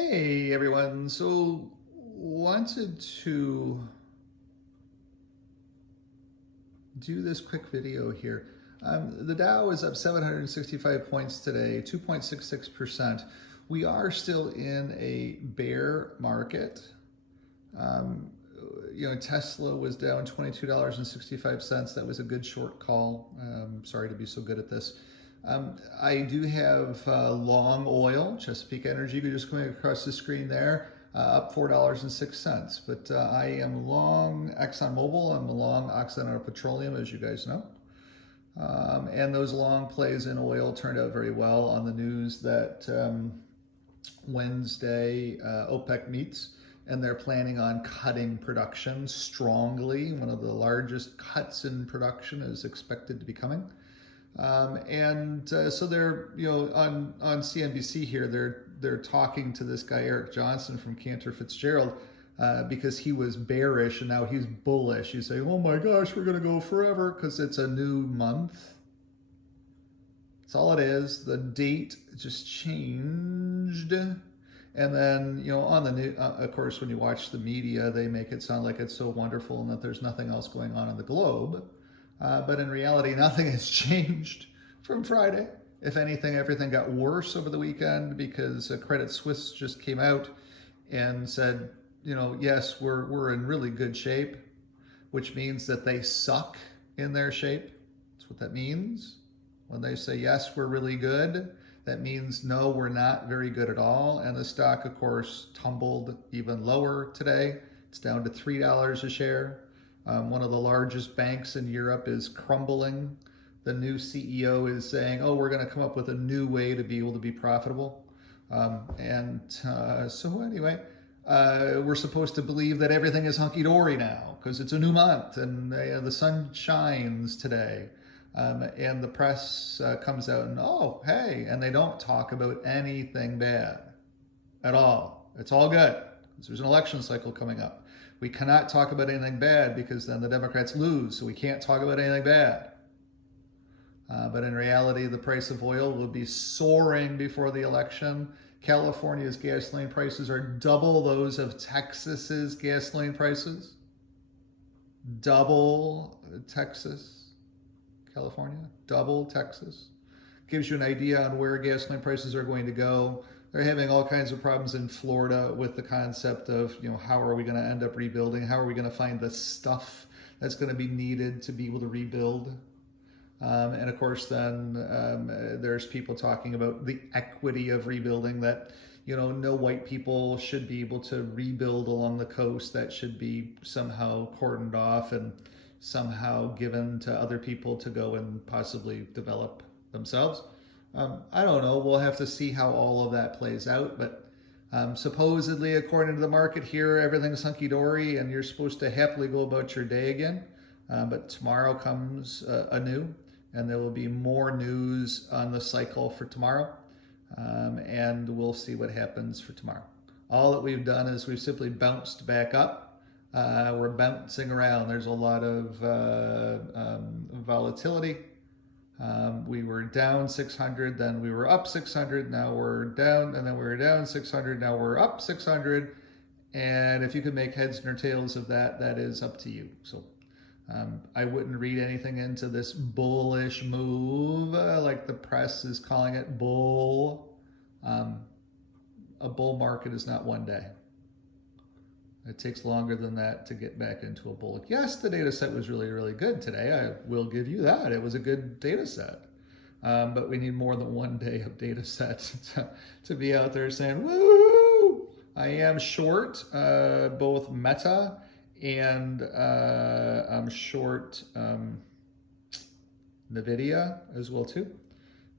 Hey everyone, so wanted to do this quick video here. The Dow is up 765 points today, 2.66%. We are still in a bear market. Um, Tesla was down $22.65. That was a good short call. Sorry to be so good at this. I do have long oil, Chesapeake Energy, just going across the screen there, up $4.06. But I am long ExxonMobil, I'm long Occidental Petroleum, as you guys know. And those long plays in oil turned out very well on the news that Wednesday OPEC meets and they're planning on cutting production strongly. One of the largest cuts in production is expected to be coming. So they're, on CNBC here, they're talking to this guy, Eric Johnson from Cantor Fitzgerald, because he was bearish and now he's bullish. He's saying, oh my gosh, we're going to go forever because it's a new month. That's all it is. The date just changed. And then, on the new, of course, when you watch the media, they make it sound like it's so wonderful and that there's nothing else going on in the globe. But in reality, nothing has changed from Friday. If anything, everything got worse over the weekend because Credit Suisse just came out and said, yes, we're in really good shape, which means that they suck in their shape. That's what that means. When they say, yes, we're really good, that means, no, we're not very good at all. And the stock, of course, tumbled even lower today. It's down to $3 a share. One of the largest banks in Europe is crumbling. The new CEO is saying, oh, we're going to come up with a new way to be able to be profitable. So anyway, we're supposed to believe that everything is hunky-dory now because it's a new month and the sun shines today. And the press comes out and, oh, hey, and they don't talk about anything bad at all. It's all good because there's an election cycle coming up. We cannot talk about anything bad because then the Democrats lose, so we can't talk about anything bad. But in reality, the price of oil will be soaring before the election. California's gasoline prices are double those of Texas's gasoline prices. Double Texas. California, double Texas. Gives you an idea on where gasoline prices are going to go. They're having all kinds of problems in Florida with the concept of, how are we going to end up rebuilding? How are we going to find the stuff that's going to be needed to be able to rebuild? And of course, then there's people talking about the equity of rebuilding, that, no white people should be able to rebuild along the coast. That should be somehow cordoned off and somehow given to other people to go and possibly develop themselves. I don't know. We'll have to see how all of that plays out. But supposedly, according to the market here, everything's hunky-dory and you're supposed to happily go about your day again. But tomorrow comes anew, and there will be more news on the cycle for tomorrow. And we'll see what happens for tomorrow. All that we've done is we've simply bounced back up. We're bouncing around. There's a lot of volatility. We were down 600, then we were up 600, now we're down, and then we were down 600, now we're up 600. And if you could make heads or tails of that, that is up to you. So I wouldn't read anything into this bullish move, like the press is calling it bull. A bull market is not one day. It takes longer than that to get back into a bull. Yes, the data set was really, really good today. I will give you that. It was a good data set. But we need more than one day of data set to be out there saying, woo! I am short both Meta and I'm short NVIDIA as well too.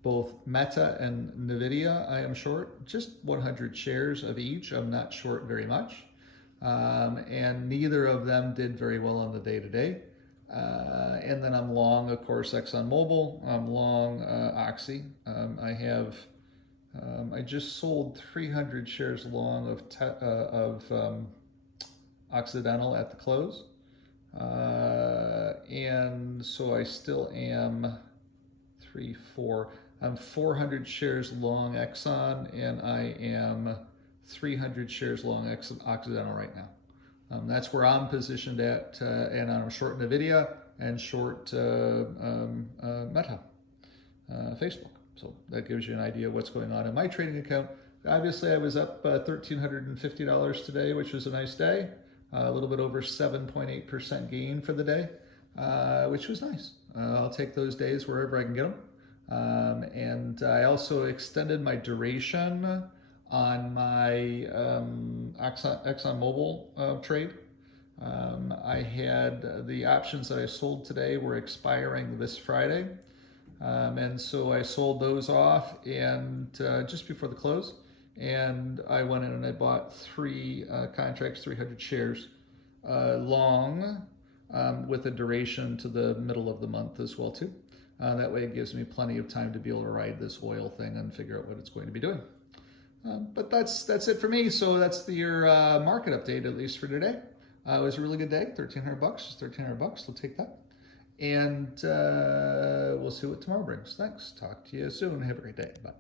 Both Meta and NVIDIA I am short, just 100 shares of each. I'm not short very much. And neither of them did very well on the day-to-day. And then I'm long, of course, ExxonMobil. I'm long Oxy. I just sold 300 shares long of Occidental at the close. And so I still am 400 shares long Exxon, and I am 300 shares long Occidental right now. That's where I'm positioned at, and I'm short NVIDIA and short Meta, Facebook. So that gives you an idea of what's going on in my trading account. Obviously, I was up $1,350 today, which was a nice day. A little bit over 7.8% gain for the day, which was nice. I'll take those days wherever I can get them. And I also extended my duration on my ExxonMobil trade. I had the options that I sold today were expiring this Friday. And so I sold those off and just before the close. And I went in and I bought 3 contracts, 300 shares long with a duration to the middle of the month as well too. That way it gives me plenty of time to be able to ride this oil thing and figure out what it's going to be doing. But that's it for me. So that's your market update, at least for today. It was a really good day. $1,300, just $1,300. We'll take that. And we'll see what tomorrow brings. Thanks. Talk to you soon. Have a great day. Bye.